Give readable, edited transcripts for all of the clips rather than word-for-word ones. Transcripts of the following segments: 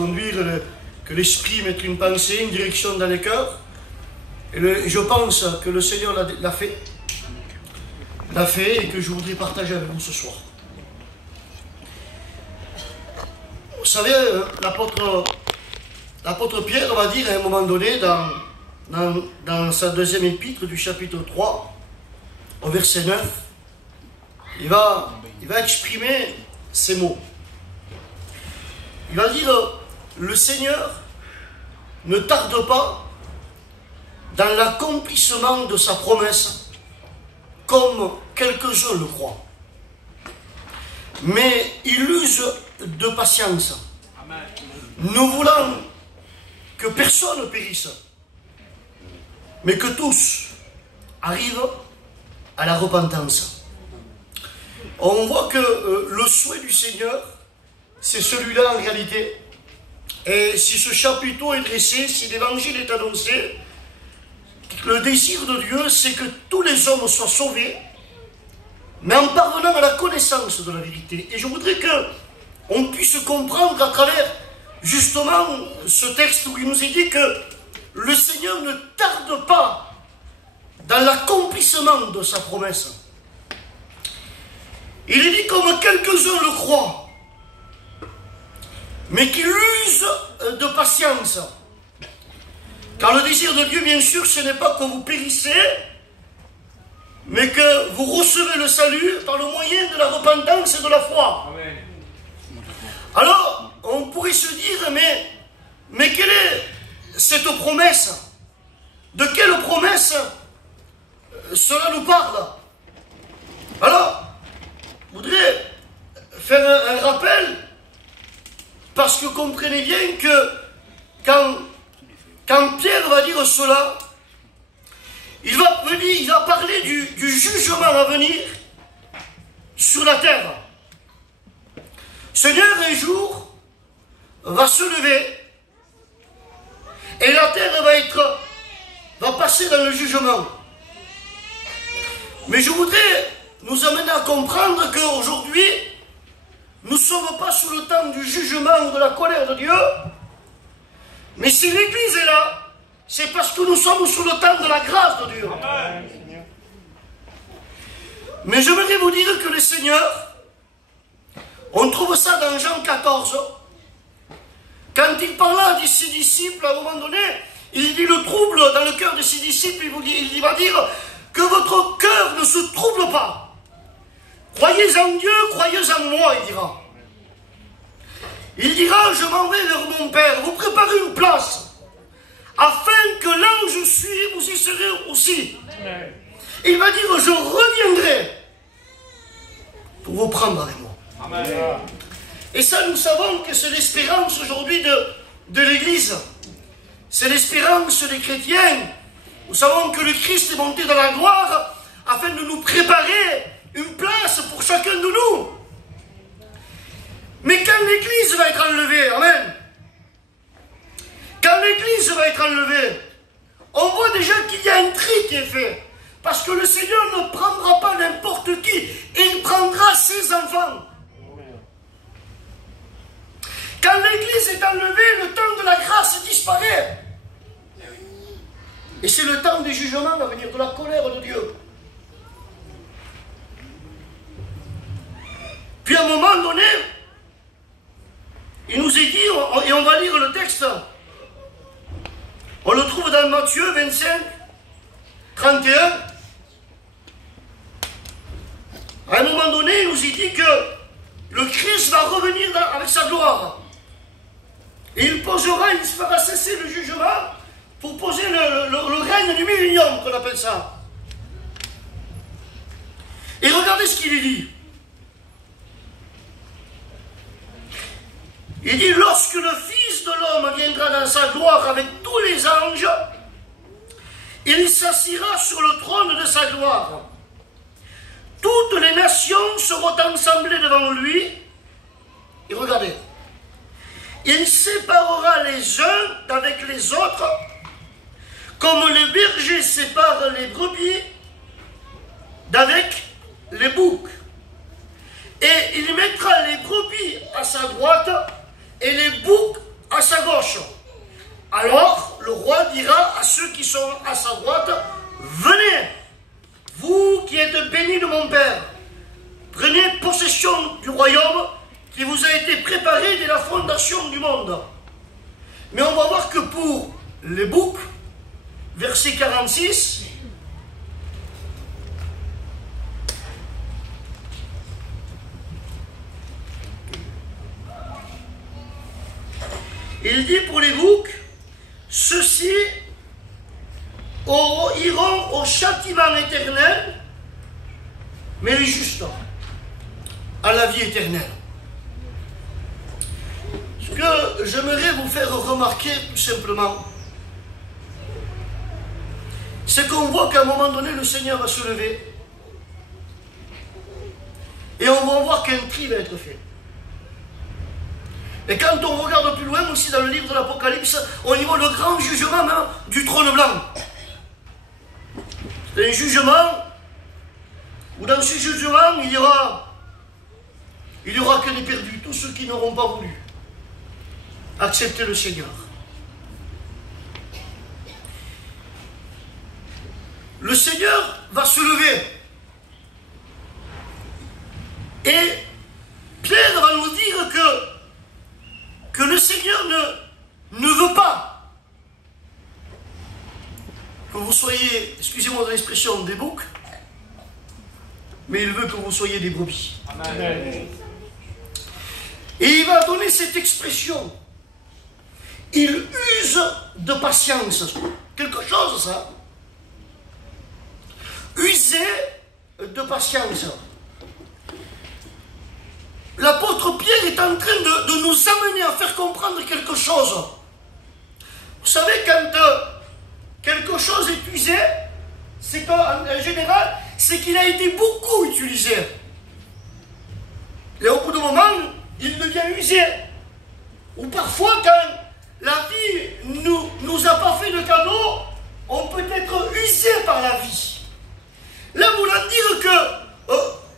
Conduire que l'esprit mette une pensée, une direction dans les cœurs. Et je pense que le Seigneur l'a fait. L'a fait et que je voudrais partager avec vous ce soir. Vous savez, l'apôtre Pierre va dire à un moment donné, dans sa deuxième épître du chapitre 3, au verset 9, il va exprimer ces mots. Il va dire, le Seigneur ne tarde pas dans l'accomplissement de sa promesse, comme quelques-uns le croient. Mais il use de patience, ne voulant que personne périsse, mais que tous arrivent à la repentance. On voit que le souhait du Seigneur, c'est celui-là en réalité. Et si ce chapiteau est dressé, si l'évangile est annoncé, le désir de Dieu, c'est que tous les hommes soient sauvés, mais en parvenant à la connaissance de la vérité. Et je voudrais qu'on puisse comprendre à travers justement ce texte où il nous est dit que le Seigneur ne tarde pas dans l'accomplissement de sa promesse. Il est dit comme quelques-uns le croient, mais qu'il use de patience. Car le désir de Dieu, bien sûr, ce n'est pas que vous périssez, mais que vous recevez le salut par le moyen de la repentance et de la foi. Amen. Alors, on pourrait se dire, mais quelle est cette promesse? De quelle promesse cela nous parle? Alors, je voudrais faire un rappel, parce que comprenez bien que quand Pierre va dire cela, il va parler du jugement à venir sur la terre. Seigneur, un jour, va se lever et la terre va passer dans le jugement. Mais je voudrais nous amener à comprendre qu'aujourd'hui, nous ne sommes pas sous le temps du jugement ou de la colère de Dieu, mais si l'Église est là, c'est parce que nous sommes sous le temps de la grâce de Dieu. Amen. Mais j'aimerais vous dire que le Seigneur, on trouve ça dans Jean 14, quand il parla de ses disciples, à un moment donné, il dit le trouble dans le cœur de ses disciples, il va dire que votre cœur ne se trouble pas. Croyez en Dieu, croyez en moi, il dira. Il dira, je m'en vais vers mon Père, vous préparez une place, afin que là où je suis, vous y serez aussi. Il va dire, je reviendrai pour vous prendre avec moi. Amen. Et ça, nous savons que c'est l'espérance aujourd'hui de l'Église. C'est l'espérance des chrétiens. Nous savons que le Christ est monté dans la gloire afin de nous préparer une place pour chacun de nous. Mais quand l'Église va être enlevée, amen, quand l'Église va être enlevée, on voit déjà qu'il y a un tri qui est fait. Parce que le Seigneur ne prendra pas n'importe qui, il prendra ses enfants. Quand l'Église est enlevée, le temps de la grâce disparaît. Et c'est le temps du jugement à venir, de la colère de Dieu. Puis à un moment donné, il nous est dit, et on va lire le texte, on le trouve dans Matthieu 25, 31. À un moment donné, il nous est dit que le Christ va revenir avec sa gloire. Et il se fera cesser le jugement pour poser le règne du millénium, qu'on appelle ça. Et regardez ce qu'il dit. Il dit, lorsque le Fils de l'homme viendra dans sa gloire avec tous les anges, il s'assiera sur le trône de sa gloire. Toutes les nations seront assemblées devant lui. Et regardez, il séparera les uns d'avec les autres, comme le berger sépare les brebis d'avec les boucs. Et il mettra les brebis à sa droite et les boucs à sont à sa droite, venez, vous qui êtes bénis de mon Père, prenez possession du royaume qui vous a été préparé dès la fondation du monde. Mais on va voir que pour les boucs, verset 46, il dit pour les boucs, ceux-ci iront au châtiment éternel, mais les justes à la vie éternelle. Ce que j'aimerais vous faire remarquer tout simplement, c'est qu'on voit qu'à un moment donné, le Seigneur va se lever et on va voir qu'un tri va être fait. Et quand on regarde plus loin aussi dans le livre de l'Apocalypse, on y voit le grand jugement du trône blanc. C'est un jugement où dans ce jugement, il y aura que des perdus, tous ceux qui n'auront pas voulu accepter le Seigneur. Le Seigneur va se lever et Pierre va nous dire que le Seigneur ne veut pas que vous soyez, excusez-moi de l'expression, des boucs, mais il veut que vous soyez des brebis. Amen. Et il va donner cette expression. Il use de patience. Quelque chose, ça. User de patience. L'apôtre Pierre est en train de nous amener à faire comprendre quelque chose. Vous savez, quand quelque chose est usé, c'est qu'en général, c'est qu'il a été beaucoup utilisé. Et au bout d'un moment, il devient usé. Ou parfois, quand la vie nous a pas fait de cadeau, on peut être usé par la vie. Là, voulant dire que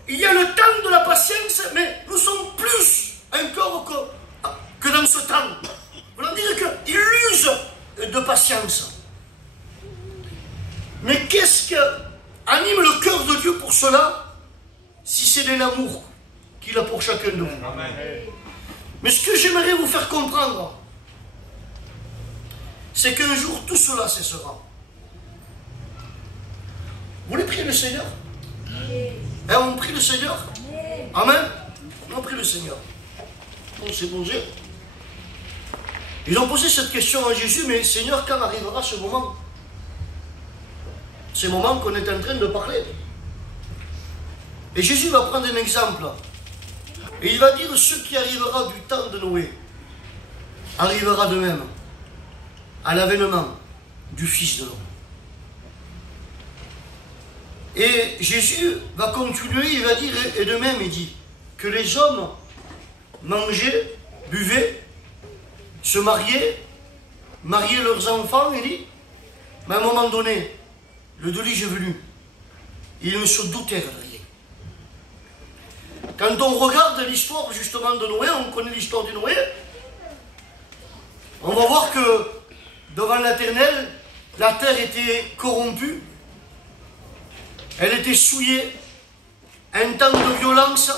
il y a le temps de la patience, mais nous sommes plus encore que dans ce temps. Voulant dire qu'il use de patience. Mais qu'est-ce qui anime le cœur de Dieu pour cela, si c'est de l'amour qu'il a pour chacun de nous? Mais ce que j'aimerais vous faire comprendre, c'est qu'un jour tout cela cessera. Vous voulez prier le Seigneur? Hein, on prie le Seigneur? Amen. On prie le Seigneur. On s'est posé. Ils ont posé cette question à Jésus, mais Seigneur, quand arrivera ce moment? Ce moment qu'on est en train de parler. Et Jésus va prendre un exemple. Et il va dire, ce qui arrivera du temps de Noé arrivera de même à l'avènement du Fils de l'homme. Et Jésus va continuer, il va dire, et de même il dit, que les hommes mangeaient, buvaient, se mariaient leurs enfants, il dit, mais à un moment donné, le déluge est venu. Ils ne se doutèrent de rien. Quand on regarde l'histoire justement de Noé, on connaît l'histoire de Noé, on va voir que devant l'Éternel, la terre était corrompue, elle était souillée, un temps de violence.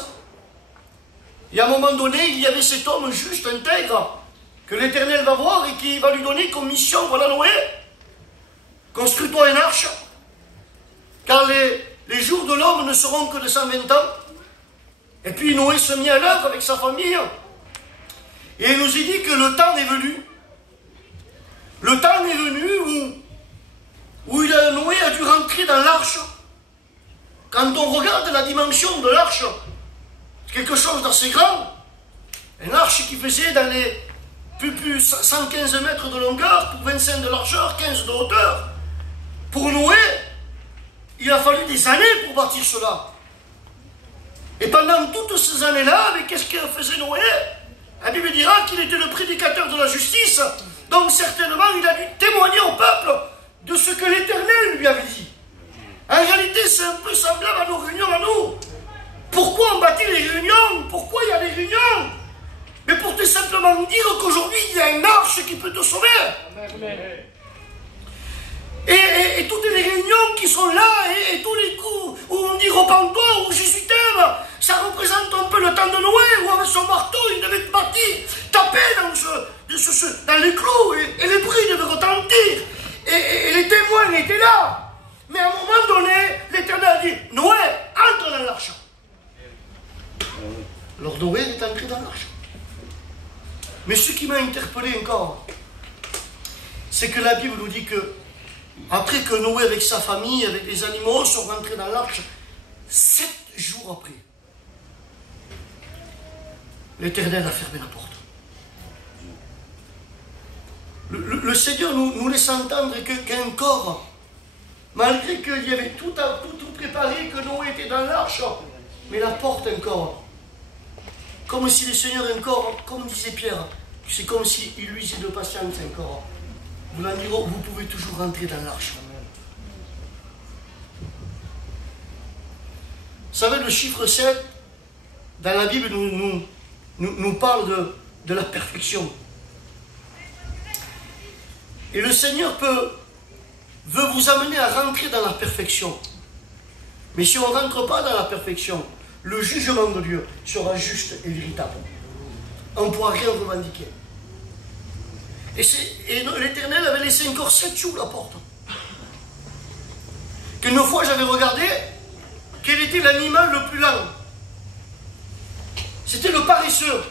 Et à un moment donné, il y avait cet homme juste, intègre, que l'Éternel va voir et qui va lui donner comme mission, voilà Noé, construis-toi une arche, car les jours de l'homme ne seront que de 120 ans. Et puis Noé se mit à l'œuvre avec sa famille. Et il nous est dit que le temps est venu. Le temps est venu où Noé a dû rentrer dans l'arche. Quand on regarde la dimension de l'arche, c'est quelque chose d'assez grand. Une arche qui faisait dans les plus 115 mètres de longueur, pour 25 de largeur, 15 de hauteur. Pour Noé, il a fallu des années pour bâtir cela. Et pendant toutes ces années-là, qu'est-ce que faisait Noé? La Bible dira qu'il était le prédicateur de la justice, donc certainement il a dû témoigner au peuple de ce que l'Éternel lui avait dit. En réalité, c'est un peu semblable à nos réunions à nous. Pourquoi on bâtit les réunions? Pourquoi il y a des réunions? Mais pour tout simplement dire qu'aujourd'hui, il y a une arche qui peut te sauver. Et toutes les réunions qui sont là, et tous les coups où on dit repens-toi, où Jésus t'aime, ça représente un peu le temps de Noé, où avec son marteau, il devait taper dans les clous, et les bruits devaient retentir, et les témoins étaient là. Mais à un moment donné, l'Éternel a dit, Noé, entre dans l'arche. Alors Noé est entré dans l'arche. Mais ce qui m'a interpellé encore, c'est que la Bible nous dit que après que Noé avec sa famille, avec les animaux, sont rentrés dans l'arche, 7 jours après, l'Éternel a fermé la porte. Le Seigneur nous laisse entendre qu'un corps, malgré qu'il y avait tout préparé, que Noé était dans l'arche, mais la porte encore, comme si le Seigneur encore, comme disait Pierre, c'est comme s'il lui disait de patience encore. Vous pouvez toujours rentrer dans l'arche. Vous savez, le chiffre 7, dans la Bible, nous parle de la perfection. Et le Seigneur veut vous amener à rentrer dans la perfection. Mais si on ne rentre pas dans la perfection, le jugement de Dieu sera juste et véritable. On ne pourra rien revendiquer. Et l'Éternel avait laissé encore 7 jours la porte. Qu'une fois j'avais regardé quel était l'animal le plus lent. C'était le paresseux.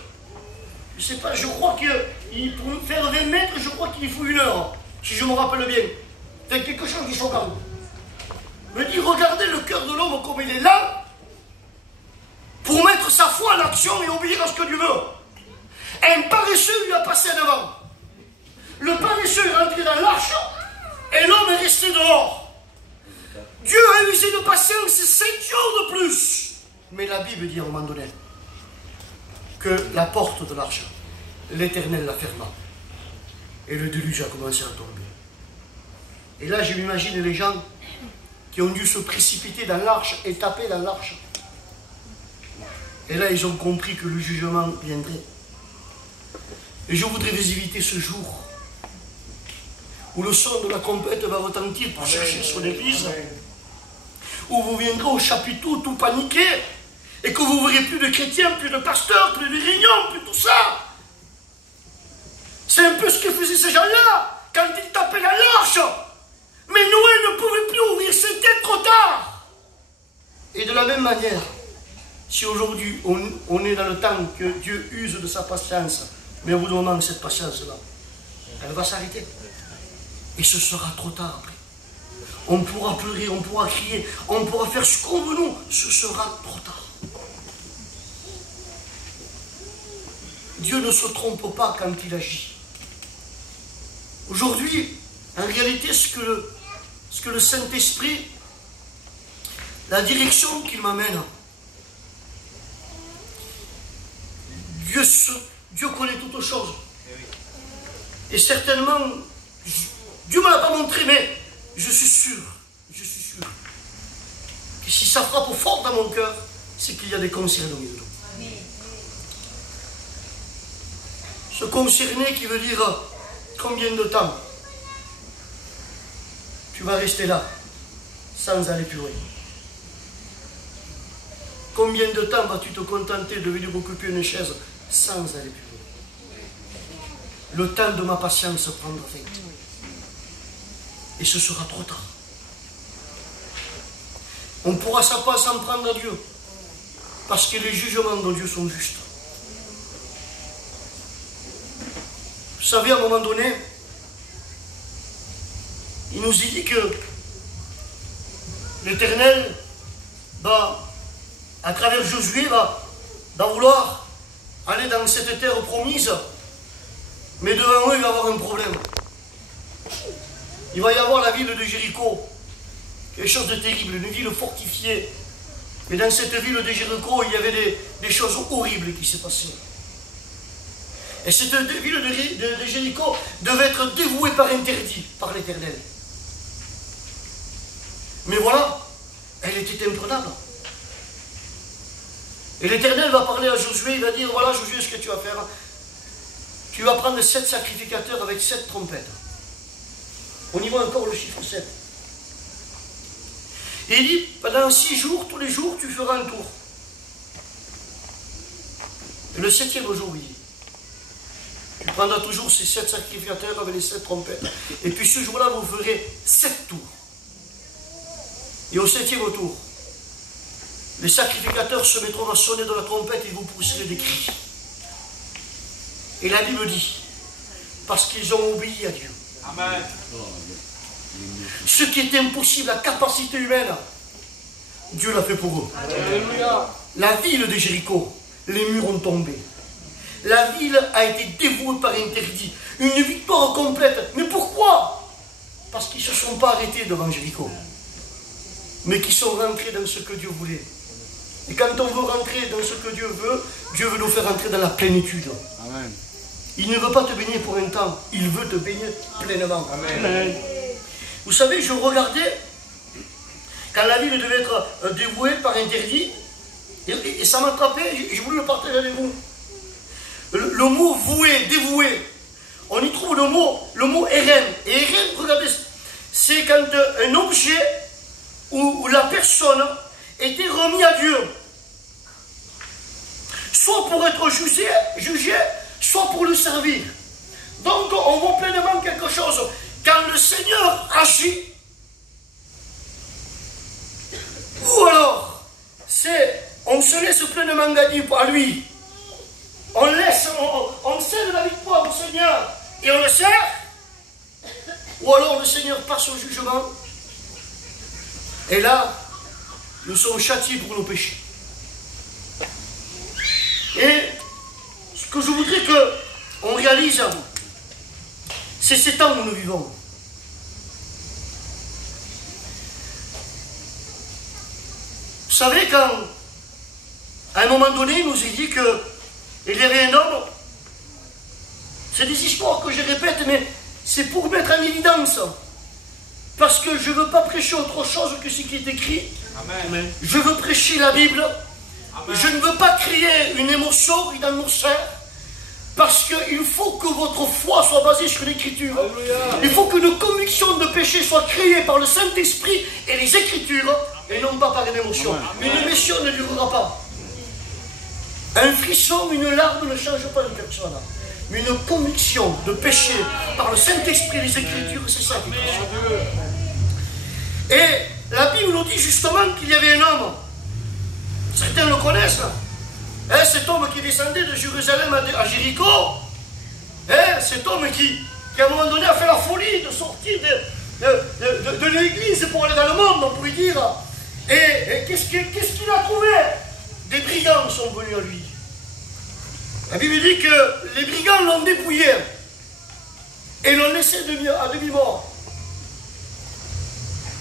Je ne sais pas, je crois qu'il pour faire 20 mètres, je crois qu'il faut 1 heure, si je me rappelle bien. C'est quelque chose qui choquant. Me dit, regardez le cœur de l'homme comme il est là, pour mettre sa foi en action et obéir à ce que Dieu veut. Un paresseux lui a passé devant. Le paresseux est rentré dans l'arche et l'homme est resté dehors. Dieu a usé de patience 7 jours de plus. Mais la Bible dit à un moment donné que la porte de l'arche, l'Éternel la ferma. Et le déluge a commencé à tomber. Et là, je m'imagine les gens qui ont dû se précipiter dans l'arche et taper dans l'arche. Et là, ils ont compris que le jugement viendrait. Et je voudrais vous éviter ce jour où le son de la trompette va retentir pour chercher son église, où vous viendrez au chapiteau tout paniqué, et que vous ne verrez plus de chrétiens, plus de pasteurs, plus de réunions, plus tout ça. C'est un peu ce que faisaient ces gens-là, quand ils tapaient dans l'arche. Mais Noé ne pouvait plus ouvrir, c'était trop tard. Et de la même manière, si aujourd'hui on est dans le temps que Dieu use de sa patience, mais au bout d'un moment, cette patience-là, elle va s'arrêter. Et ce sera trop tard après. On pourra pleurer, on pourra crier, on pourra faire ce qu'on veut nous, ce sera trop tard. Dieu ne se trompe pas quand il agit. Aujourd'hui, en réalité, ce que le Saint-Esprit, la direction qu'il m'amène, Dieu connaît toutes choses. Et certainement, Dieu ne me l'a pas montré, mais je suis sûr que si ça frappe au fond dans mon cœur, c'est qu'il y a des concernés au milieu de nous. Ce concerné qui veut dire combien de temps tu vas rester là sans aller plus loin. Combien de temps vas-tu te contenter de venir occuper une chaise sans aller plus loin? Le temps de ma patience prendra fin. Et ce sera trop tard. On ne pourra pas s'en prendre à Dieu, parce que les jugements de Dieu sont justes. Vous savez, à un moment donné, il nous dit que l'Éternel va, à travers Josué, va vouloir aller dans cette terre promise, mais devant eux, il va y avoir un problème. Il va y avoir la ville de Jéricho, quelque chose de terrible, une ville fortifiée. Mais dans cette ville de Jéricho, il y avait des choses horribles qui se passaient. Et cette ville de Jéricho devait être dévouée par interdit, par l'Éternel. Mais voilà, elle était imprenable. Et l'Éternel va parler à Josué, il va dire, voilà Josué, ce que tu vas faire. Tu vas prendre 7 sacrificateurs avec 7 trompettes. On y voit encore le chiffre 7. Et il dit, pendant 6 jours, tous les jours, tu feras un tour. Et le 7e jour, il dit, tu prendras toujours ces 7 sacrificateurs avec les 7 trompettes. Et puis ce jour-là, vous ferez 7 tours. Et au 7e tour, les sacrificateurs se mettront à sonner de la trompette et vous pousserez des cris. Et la Bible dit, parce qu'ils ont obéi à Dieu. Amen. Ce qui est impossible, la capacité humaine, Dieu l'a fait pour eux. Alléluia. La ville de Jéricho, les murs ont tombé. La ville a été dévouée par interdit. Une victoire complète. Mais pourquoi? Parce qu'ils ne se sont pas arrêtés devant Jéricho. Mais qu'ils sont rentrés dans ce que Dieu voulait. Et quand on veut rentrer dans ce que Dieu veut nous faire rentrer dans la plénitude. Amen. Il ne veut pas te baigner pour un temps, il veut te baigner pleinement. Amen. Vous savez, je regardais, quand la ville devait être dévouée par interdit, et ça m'attrapait, et je voulais le partager avec vous. Le mot voué, dévoué, on y trouve le mot Eren. Et Eren, regardez, c'est quand un objet ou la personne était remis à Dieu. Soit pour être jugé, soit pour le servir. Donc on voit pleinement quelque chose. Quand le Seigneur agit, ou alors on se laisse pleinement gagner à lui. On cède la victoire au Seigneur et on le sert. Ou alors le Seigneur passe au jugement. Et là, nous sommes châtiés pour nos péchés. Et ce que je voudrais qu'on réalise, c'est ces temps où nous vivons. Vous savez, quand, à un moment donné, il nous est dit qu'il y avait un homme, c'est des histoires que je répète, mais c'est pour mettre en évidence. Parce que je ne veux pas prêcher autre chose que ce qui est écrit. Amen. Je veux prêcher la Bible. Amen. Je ne veux pas créer une émotion dans nos sers. Parce qu'il faut que votre foi soit basée sur l'Écriture. Il faut qu'une conviction de péché soit créée par le Saint-Esprit et les Écritures, et non pas par une émotion. Une émotion ne durera pas. Un frisson, une larme ne change pas une personne. Mais une conviction de péché par le Saint-Esprit et les Écritures, c'est ça qui compte. Et la Bible nous dit justement qu'il y avait un homme. Certains le connaissent. Cet homme qui descendait de Jérusalem à Jéricho, cet homme qui à un moment donné a fait la folie de sortir de l'église pour aller dans le monde, on pourrait dire. Et qu'est-ce qu'il a trouvé? Des brigands sont venus à lui. La Bible dit que les brigands l'ont dépouillé et l'ont laissé à demi-mort.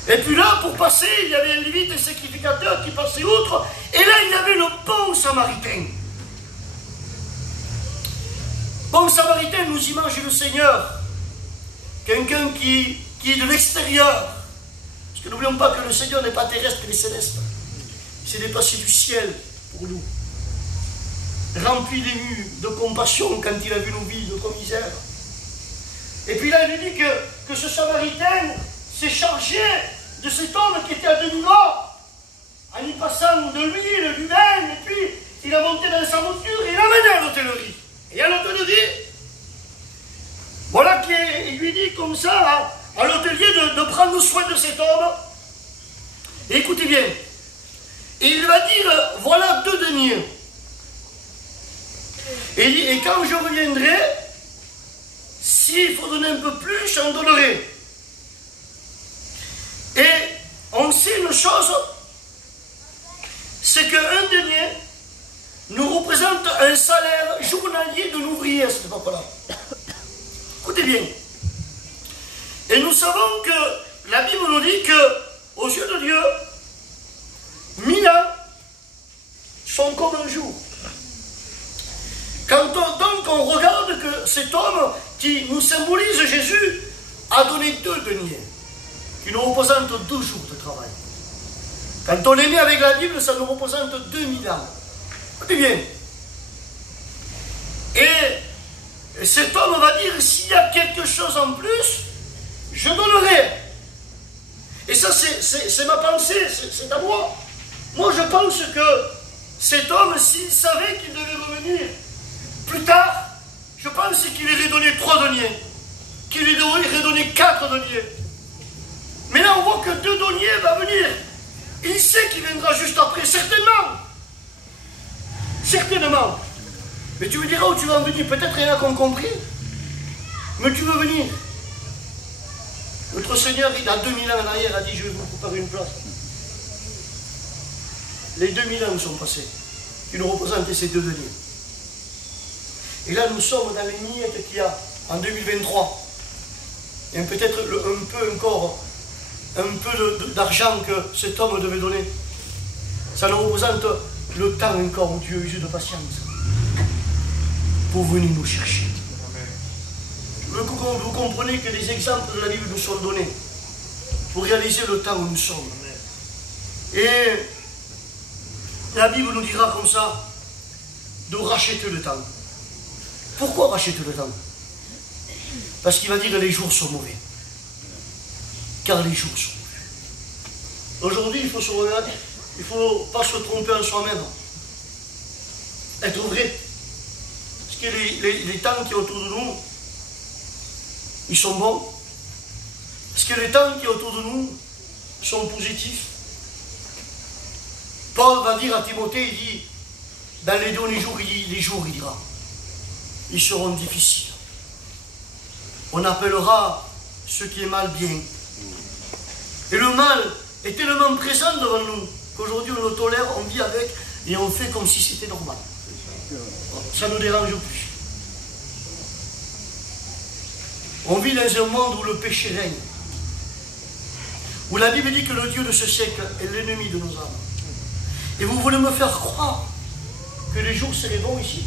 Et puis là, pour passer, il y avait un lévite et sacrificateur qui passaient outre. Et là, il y avait le bon samaritain. Bon samaritain nous imagine le Seigneur. Quelqu'un qui est de l'extérieur. Parce que n'oublions pas que le Seigneur n'est pas terrestre, il est céleste. Il s'est déplacé du ciel pour nous. Rempli d'ému, de compassion quand il a vu nos vies, notre misère. Et puis là, il lui dit que ce samaritain s'est chargé de cet homme qui était à demi-mort, en y passant de l'huile, du vin, et puis il a monté dans sa voiture et il l'a amené à l'hôtellerie. Et à l'hôtellerie, voilà qu'il lui dit comme ça à l'hôtelier de prendre soin de cet homme. Et écoutez bien, et il va dire, voilà 2 deniers. Et quand je reviendrai, s'il faut donner un peu plus, j'en donnerai. Et on sait une chose, c'est qu'un denier nous représente un salaire journalier de l'ouvrier à cette époque-là. Écoutez bien. Et nous savons que la Bible nous dit qu'aux yeux de Dieu, 1000 ans sont comme un jour. Quand donc on regarde que cet homme qui nous symbolise Jésus a donné 2 deniers, qui nous représentent 2 jours de travail. Quand on les met avec la Bible, ça nous représente 2000 ans. Écoutez bien. Et cet homme va dire, s'il y a quelque chose en plus, je donnerai. c'est ma pensée, c'est à moi. Moi, je pense que cet homme, s'il savait qu'il devait revenir plus tard, je pense qu'il irait donner 3 deniers, qu'il irait donner 4 deniers. Mais là, on voit que 2 deniers va venir. Il sait qu'il viendra juste après, certainement. Certainement. Mais tu me diras où tu vas en venir. Peut-être il y en a qui ont compris. Mais tu veux venir. Notre Seigneur, il a 2000 ans en arrière, a dit, je vais vous préparer une place. Les 2000 ans sont passés. Il nous représentait ces 2 deniers. Et là, nous sommes dans les miettes qu'il y a en 2023. Et peut-être un peu encore, un peu d'argent que cet homme devait donner. Ça nous représente le temps encore où Dieu a eu de patience pour venir nous chercher. Je veux que vous compreniez que les exemples de la Bible nous sont donnés pour réaliser le temps où nous sommes. Et la Bible nous dira comme ça de racheter le temps. Pourquoi racheter le temps? Parce qu'il va dire que les jours sont mauvais. Car les jours sont mauvais. Aujourd'hui, il faut se regarder. Il ne faut pas se tromper en soi-même. Être vrai. Parce que les temps qui sont autour de nous, ils sont bons. Parce que les temps qui sont autour de nous sont positifs. Paul va dire à Timothée, il dit, dans les derniers jours, il dit, les jours, il dira, ils seront difficiles. On appellera ce qui est mal bien. Et le mal est tellement présent devant nous qu'aujourd'hui on le tolère, on vit avec et on fait comme si c'était normal. Ça ne nous dérange plus. On vit dans un monde où le péché règne. Où la Bible dit que le Dieu de ce siècle est l'ennemi de nos âmes. Et vous voulez me faire croire que les jours seraient bons ici?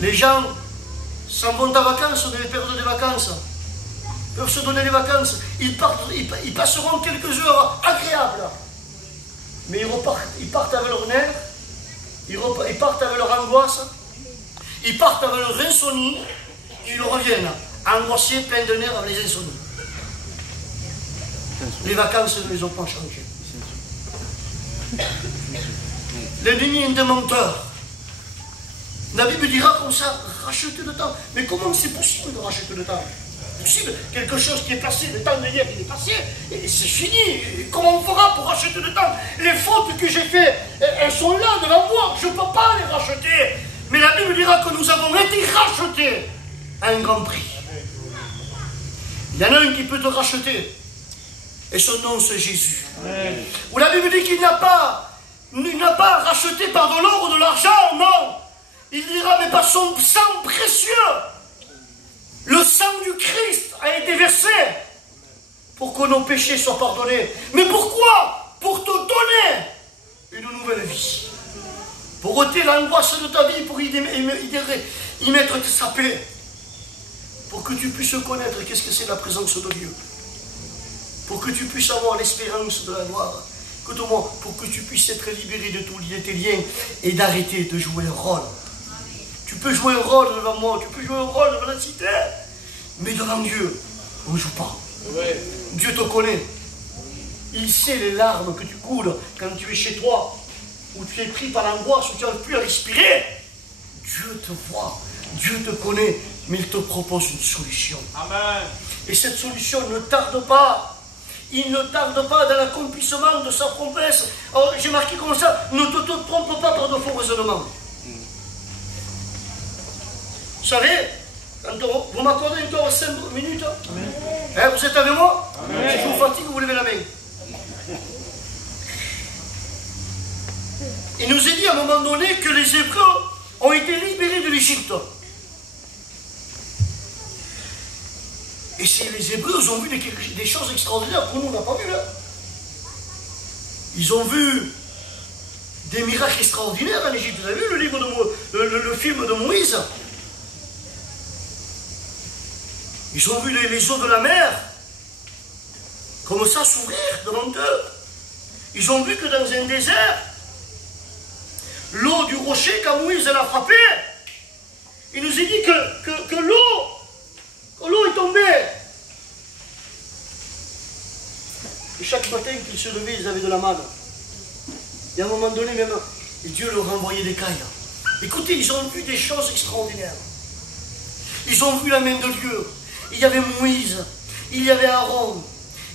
Les gens s'en vont en vacances, dans les périodes de vacances. Ils peuvent se donner les vacances. Ils passeront quelques heures agréables. Mais ils partent avec leurs nerfs. Ils partent avec leur angoisse. Ils partent avec leur insomnie. Ils reviennent angoissés, pleins de nerfs avec les insomnies. Les vacances ne les ont pas changées. L'ennemi est un menteur. La Bible dira comme ça, racheter le temps. Mais comment c'est possible de racheter le temps? C'est possible, quelque chose qui est passé, le temps d'hier il est passé, et c'est fini. Et comment on fera pour racheter le temps? Les fautes que j'ai faites, elles sont là devant moi, je ne peux pas les racheter. Mais la Bible dira que nous avons été rachetés à un grand prix. Il y en a un qui peut te racheter, et son nom c'est Jésus. Amen. Où la Bible dit qu'il n'a pas racheté par de l'or ou de l'argent, non. Il dira, mais par son sang précieux, le sang du Christ a été versé pour que nos péchés soient pardonnés. Mais pourquoi? Pour te donner une nouvelle vie. Pour ôter l'angoisse de ta vie, pour y mettre sa paix. Pour que tu puisses connaître qu'est-ce que c'est la présence de Dieu. Pour que tu puisses avoir l'espérance de la gloire. Pour que tu puisses être libéré de tous tes liens et d'arrêter de jouer un rôle. Tu peux jouer un rôle devant moi, tu peux jouer un rôle devant la cité, mais devant Dieu, on ne joue pas. Ouais. Dieu te connaît. Il sait les larmes que tu coules quand tu es chez toi, où tu es pris par l'angoisse, où tu n'arrives plus à respirer. Dieu te voit, Dieu te connaît, mais il te propose une solution. Amen. Et cette solution ne tarde pas. Il ne tarde pas dans l'accomplissement de sa promesse. J'ai marqué comme ça, ne te trompe pas par de faux raisonnements. Vous savez, vous m'accordez encore 5 minutes, hein, vous êtes avec moi? Amen. Si je vous fatigue, vous levez la main. Il nous est dit à un moment donné que les Hébreux ont été libérés de l'Égypte. Et les Hébreux ont vu des choses extraordinaires que nous, on n'a pas vues. Hein. Ils ont vu des miracles extraordinaires en Égypte. Vous avez vu le film de Moïse? Ils ont vu les eaux de la mer comme ça s'ouvrir devant eux. Ils ont vu que dans un désert, l'eau du rocher, quand Moïse l'a frappé, il nous a dit que l'eau est tombée. chaque matin qu'ils se levaient, ils avaient de la manne. Et à un moment donné, même, Dieu leur envoyait des cailles. Écoutez, ils ont vu des choses extraordinaires. Ils ont vu la main de Dieu. Il y avait Moïse, il y avait Aaron,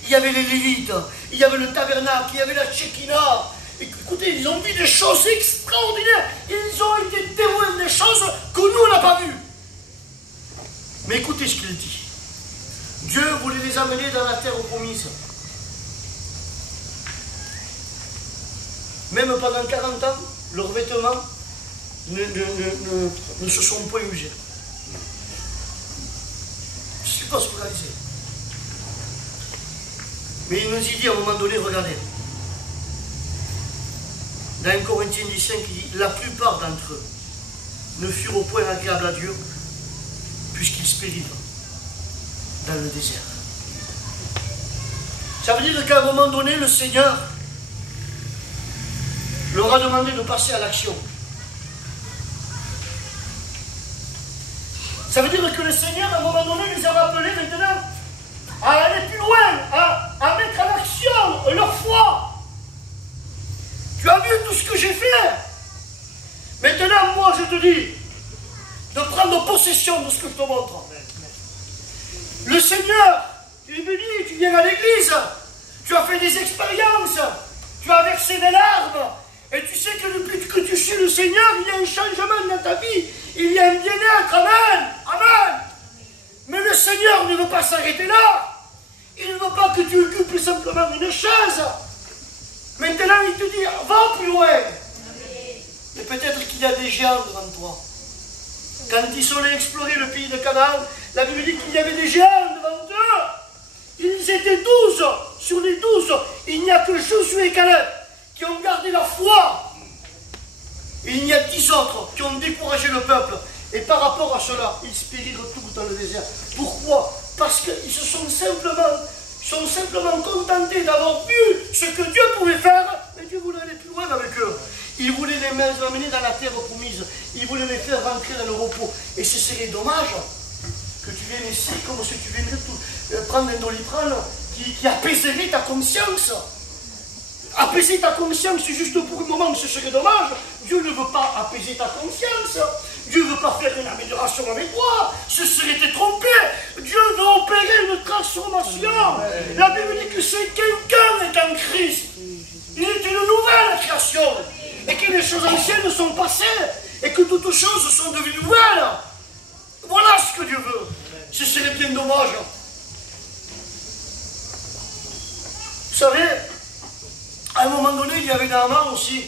il y avait les Lévites, il y avait le tabernacle, il y avait la Shekinah. Écoutez, ils ont vu des choses extraordinaires. Ils ont été témoins des choses que nous, on n'a pas vues. Mais écoutez ce qu'il dit. Dieu voulait les amener dans la terre promise. Même pendant 40 ans, leurs vêtements ne se sont pas usés. Je ne sais pas ce que vous réalisez. Mais il nous dit à un moment donné, regardez. Dans 1 Corinthiens 15, il dit, la plupart d'entre eux ne furent au point agréables à Dieu, puisqu'ils se périrent dans le désert. Ça veut dire qu'à un moment donné, le Seigneur leur a demandé de passer à l'action. Ça veut dire que le Seigneur, à un moment donné, les a rappelés maintenant à aller plus loin, à mettre en action leur foi. Tu as vu tout ce que j'ai fait. Maintenant, moi, je te dis de prendre possession de ce que je te montre. Le Seigneur, il me dit, tu viens à l'église, tu as fait des expériences, tu as versé des larmes, et tu sais que depuis que tu suis le Seigneur, il y a un changement dans ta vie, il y a un bien-être, amen, amen. Mais le Seigneur ne veut pas s'arrêter là, il ne veut pas que tu occupes simplement une chaise. Maintenant, il te dit, va plus loin. Mais peut-être qu'il y a des géants devant toi. Quand ils sont allés explorer le pays de Canaan, la Bible dit qu'il y avait des géants devant eux. Ils étaient 12. Sur les 12, il n'y a que Josué et Caleb qui ont gardé la foi. Il y a 10 autres qui ont découragé le peuple. Et par rapport à cela, ils se périrent tous dans le désert. Pourquoi? Parce qu'ils se sont simplement contentés d'avoir vu ce que Dieu pouvait faire, mais Dieu voulait aller plus loin avec eux. Il voulait les amener dans la terre promise. Il voulait les faire rentrer dans le repos. Et ce serait dommage que tu viennes ici comme si tu viendrais prendre un doliprane qui apaiserait ta conscience. Apaiser ta conscience juste pour un moment, ce serait dommage. Dieu ne veut pas apaiser ta conscience. Dieu ne veut pas faire une amélioration avec toi. Ce serait te tromper. Dieu veut opérer une transformation. La Bible dit que c'est quelqu'un est en Christ. Il est une nouvelle création. Et que les choses anciennes sont passées. Et que toutes choses sont devenues nouvelles. Voilà ce que Dieu veut. Ce serait bien dommage. Vous savez, à un moment donné, il y avait Naaman aussi.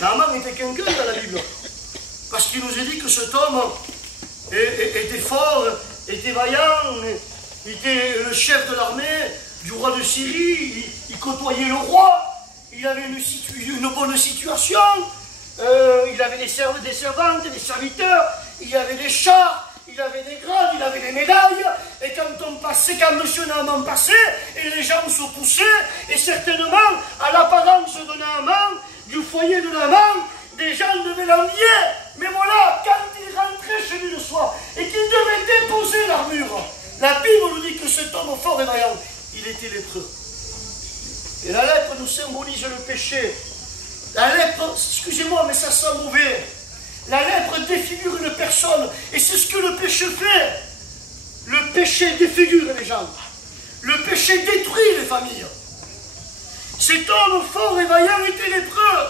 Naaman était quelqu'un dans la Bible. Parce qu'il nous a dit que cet homme était fort, était vaillant, était le chef de l'armée du roi de Syrie, il côtoyait le roi, il avait une bonne situation, il avait des servantes, des serviteurs, il avait des chars, il avait des grades, il avait des médailles, et quand on passait, quand M. Naaman passait, et les gens se poussaient, et certainement, à l'apparence de Naaman, du foyer de Naaman, des gens devaient l'envier. Mais voilà, quand il rentrait chez lui le soir, et qu'il devait déposer l'armure, la Bible nous dit que cet homme fort et vaillant, il était lépreux. Et la lèpre nous symbolise le péché. La lèpre, excusez-moi, mais ça sent mauvais. La lèpre défigure une personne, et c'est ce que le péché fait. Le péché défigure les gens. Le péché détruit les familles. Cet homme fort et vaillant était lépreux.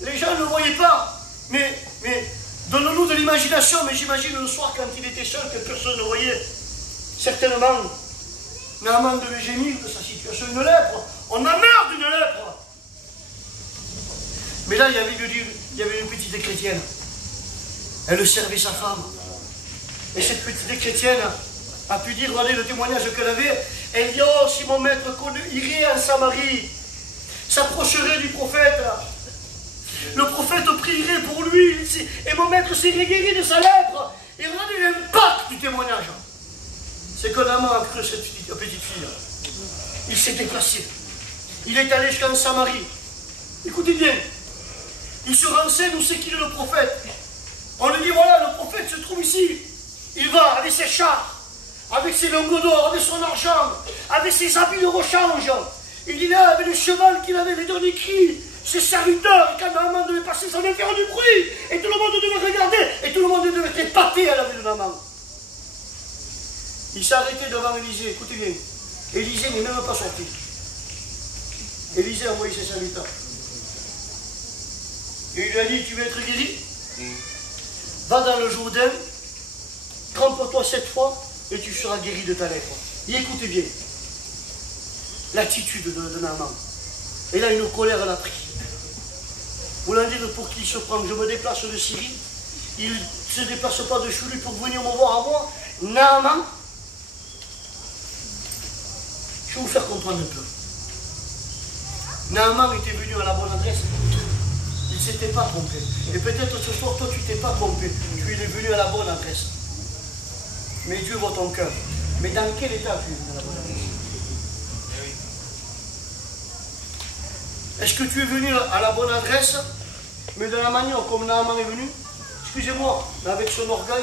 Les gens ne le voyaient pas. Mais donnons-nous de l'imagination, mais j'imagine le soir quand il était seul, que personne ne voyait. Certainement, Naaman devait gémir de sa situation, une lèpre. On a marre d'une lèpre. Mais là, il y avait une petite chrétienne. Elle servait sa femme. Et cette petite chrétienne a pu dire, regardez le témoignage qu'elle avait. Elle dit, oh, si mon maître irait en Samarie, s'approcherait du prophète. Le prophète prierait pour lui. Et mon maître serait guéri de sa lèpre. Et regardez l'impact du témoignage. C'est que Naaman a cru cette petite fille. Il s'est déplacé. Il est allé jusqu'en Samarie. Écoutez bien. Il se renseigne où c'est qu'il est le prophète. On lui dit, voilà, le prophète se trouve ici. Il va avec ses chars. avec ses lingots d'or, avec son argent, avec ses habits de rechange. Il dit là, avec le cheval qu'il avait, les derniers cris, ses serviteurs, et quand Naaman devait passer, ça devait faire du bruit, et tout le monde devait regarder, et tout le monde devait être épaté à la vue de Naaman. Il s'est arrêté devant Élisée, écoutez bien. Élisée n'est même pas sorti. Élisée a envoyé ses serviteurs. Et il lui a dit, tu veux être guéri? Va dans le Jourdain, trempe-toi 7 fois, et tu seras guéri de ta lèpre. Et écoutez bien l'attitude de Naaman. Et là, une colère l'a pris. Vous l'en dites pour qui se prend? Je me déplace de Syrie. Il ne se déplace pas de chez lui pour venir me voir à moi. Naaman, je vais vous faire comprendre un peu. Naaman était venu à la bonne adresse. Il ne s'était pas trompé. Et peut-être ce soir, toi, tu ne t'es pas trompé. Tu es venu à la bonne adresse. Mais Dieu voit ton cœur. Mais dans quel état tu es venu à la bonne adresse? Est-ce que tu es venu à la bonne adresse, mais de la manière comme Naaman est venu? Excusez-moi, mais avec son orgueil,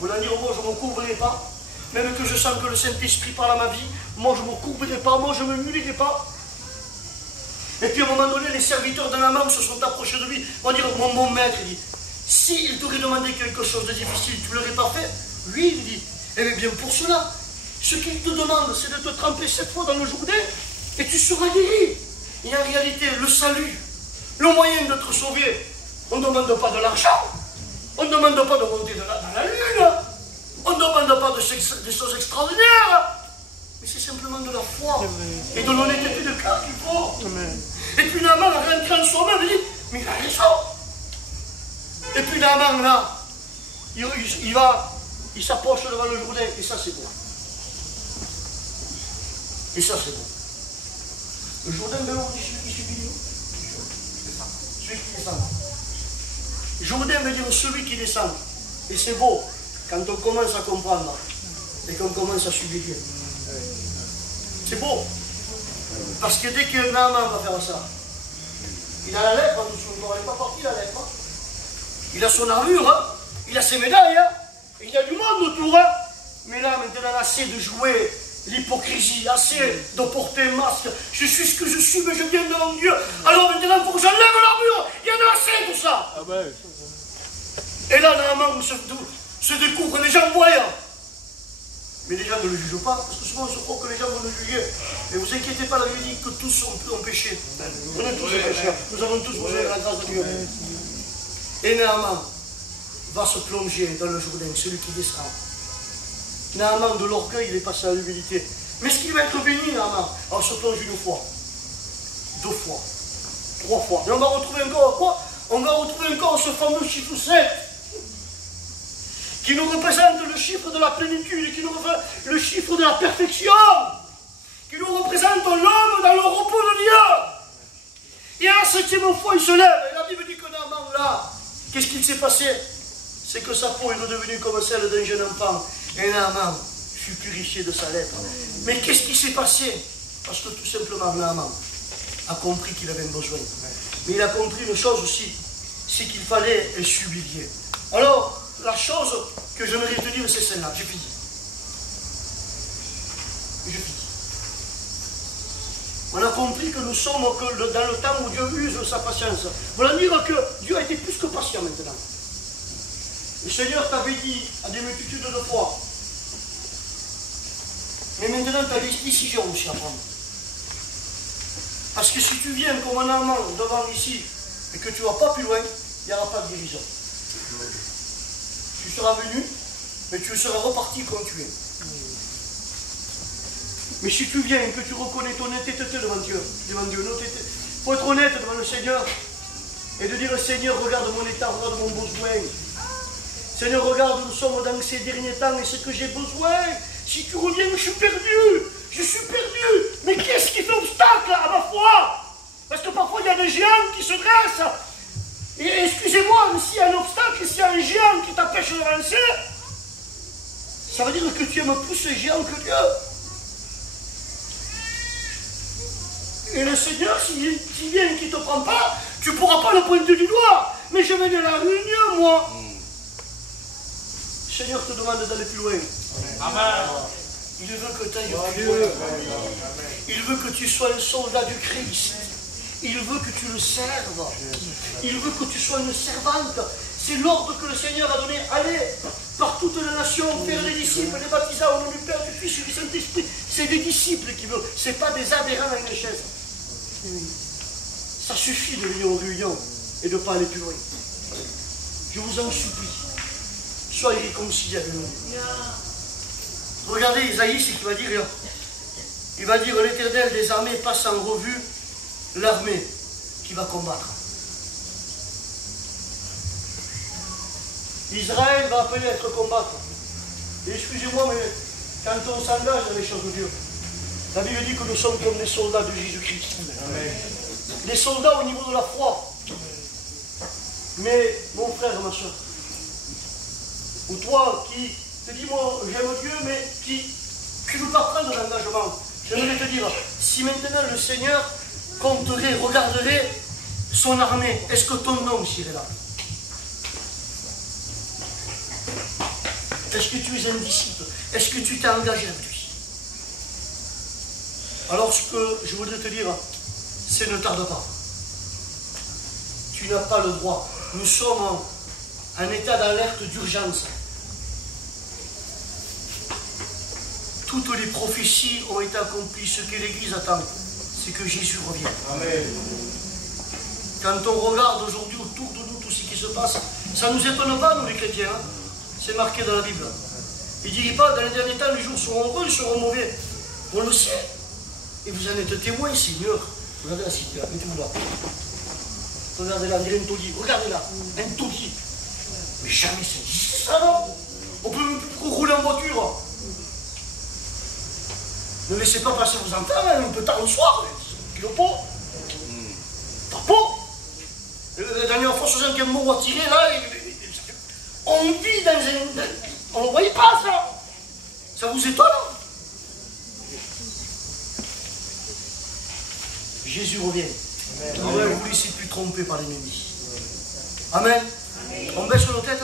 vous l'en dire, moi je ne me couvrirai pas. Même que je sens que le Saint-Esprit parle à ma vie, moi je ne me couvrirai pas, moi je ne me mulierai pas. Et puis à un moment donné, les serviteurs de Naaman se sont approchés de lui. Ils vont dire, mon maître, il dit, s'il t'aurait demandé quelque chose de difficile, tu ne l'aurais pas fait? Oui, il dit, eh bien pour cela, ce qu'il te demande, c'est de te tremper 7 fois dans le Jourdain, et tu seras guéri. Et en réalité, le salut, le moyen de te sauver, on ne demande pas de l'argent, on ne demande pas de monter dans la lune, on ne demande pas des choses extraordinaires, mais c'est simplement de la foi et de l'honnêteté de cœur qu'il faut. Et puis Naaman, rentré en soi-même, il dit, mais il a raison. Et puis Naaman, là, il s'approche devant le Jourdain, et ça c'est beau. Et ça c'est beau. Le Jourdain, il suffit de nous. Celui qui descend. Jourdain veut dire celui qui descend. Et c'est beau quand on commence à comprendre et qu'on commence à subir. C'est beau. Parce que dès que Naaman va faire ça, il a la lèpre en dessous, il n'est pas parti la lèpre. Il a son armure, il a ses médailles, il y a du monde autour. Mais là, maintenant, assez de jouer l'hypocrisie, assez de porter un masque. Je suis ce que je suis, mais je viens de mon Dieu. Alors maintenant, il faut que j'enlève l'armure. Il y en a assez, tout ça. Et là, Naaman se découvre les gens voyants. Mais les gens ne le jugent pas, parce que souvent on se croit que les gens vont le juger. Mais vous inquiétez pas, la Bible dit que tous ont péché. On est tous pécheurs. Nous avons tous besoin de la grâce de Dieu. Et Naaman va se plonger dans le Jourdain, celui qui descend. Naaman, de l'orgueil, il est passé à l'humilité. Mais est-ce qu'il va être béni, Naaman? Alors, se plonge 1 fois, 2 fois, 3 fois. Et on va retrouver encore quoi? On va retrouver encore ce fameux chiffre 7, qui nous représente le chiffre de la plénitude, qui nous représente le chiffre de la perfection, qui nous représente l'homme dans le repos de Dieu. Et à la 7e fois, il se lève. Et la Bible dit que Naaman, là, qu'est-ce qu'il s'est passé? C'est que sa peau est redevenue comme celle d'un jeune enfant. Et Naaman fut purifié de sa lèpre. Mais qu'est-ce qui s'est passé? Parce que tout simplement, Naaman a compris qu'il avait un besoin. Mais il a compris une chose aussi, c'est qu'il fallait s'humilier. Alors, la chose que j'aimerais te dire, c'est celle-là. J'ai fini. Je finis. On a compris que nous sommes dans le temps où Dieu use sa patience. Voilà dire que Dieu a été plus que patient maintenant. Le Seigneur t'avait dit à des multitudes de fois. Mais maintenant, tu as des décisions aussi à prendre. Parce que si tu viens comme un amant devant ici et que tu ne vas pas plus loin, il n'y aura pas de guérison. Tu seras venu, mais tu seras reparti comme tu es. Mais si tu viens et que tu reconnais ton honnêteté devant Dieu, il faut être honnête devant le Seigneur et de dire, Seigneur, regarde mon état, regarde mon besoin. Seigneur, regarde, nous sommes dans ces derniers temps et ce que j'ai besoin. Si tu reviens, je suis perdu. Je suis perdu. Mais qu'est-ce qui fait obstacle à ma foi? Parce que parfois, il y a des géants qui se dressent. Et excusez-moi, mais s'il y a un obstacle, s'il y a un géant qui t'empêche d'avancer, ça veut dire que tu aimes plus ce géant que Dieu. Et le Seigneur, s'il vient et qu'il ne te prend pas, tu ne pourras pas le pointer du doigt. Mais je vais de la réunion, moi. Le Seigneur te demande d'aller plus loin. Amen. Il veut que tu ailles plus loin. Il veut que tu sois un soldat du Christ. Il veut que tu le serves. Il veut que tu sois une servante. C'est l'ordre que le Seigneur a donné. Allez, par toutes les nations, faire des disciples, les baptiser au nom du Père, du Fils et du Saint-Esprit. C'est des disciples qui veulent. Ce n'est pas des adhérents à une chaise. Ça suffit de venir aux réunions et de ne pas aller plus loin. Je vous en supplie. Soyez réconciliés avec nous. Regardez Isaïe, ce qu'il va dire. Il va dire l'Éternel des armées passe en revue l'armée qui va combattre. Israël va appeler à être combattre. Et excusez-moi, mais quand on s'engage dans les choses de Dieu, la Bible dit que nous sommes comme des soldats de Jésus-Christ. Des soldats au niveau de la foi. Mais mon frère, ma soeur, ou toi qui te dis, moi j'aime Dieu, mais qui ne veut pas prendre l'engagement, j'aimerais te dire, si maintenant le Seigneur compterait, regarderait son armée, est-ce que ton nom serait là? Est-ce que tu es un disciple? Est-ce que tu t'es engagé avec lui? Alors ce que je voudrais te dire, c'est ne tarde pas. Tu n'as pas le droit. Nous sommes en état d'alerte d'urgence. Toutes les prophéties ont été accomplies. Ce que l'Église attend, c'est que Jésus revienne. Amen. Quand on regarde aujourd'hui autour de nous tout ce qui se passe, ça ne nous étonne pas, nous les chrétiens. Hein? C'est marqué dans la Bible. Il ne dit pas, dans les derniers temps, les jours seront heureux, ils seront mauvais. On le sait. Et vous en êtes témoins, Seigneur. Regardez la cité, là, mettez-vous là. Regardez là, on dirait un taudis. Regardez là, un taudis. Mais jamais ça existe, ça, non? On peut même plus rouler en voiture. Ne laissez pas passer vos enfants, hein, un peu tard le soir. Le pot. T'as pot. La dernière fois, ce un mot à tirer, là, on vit dans un... On ne le voyait pas, ça. Ça vous étonne? Jésus revient. Ne vous laissez plus tromper par l'ennemi. Amen. On baisse nos têtes.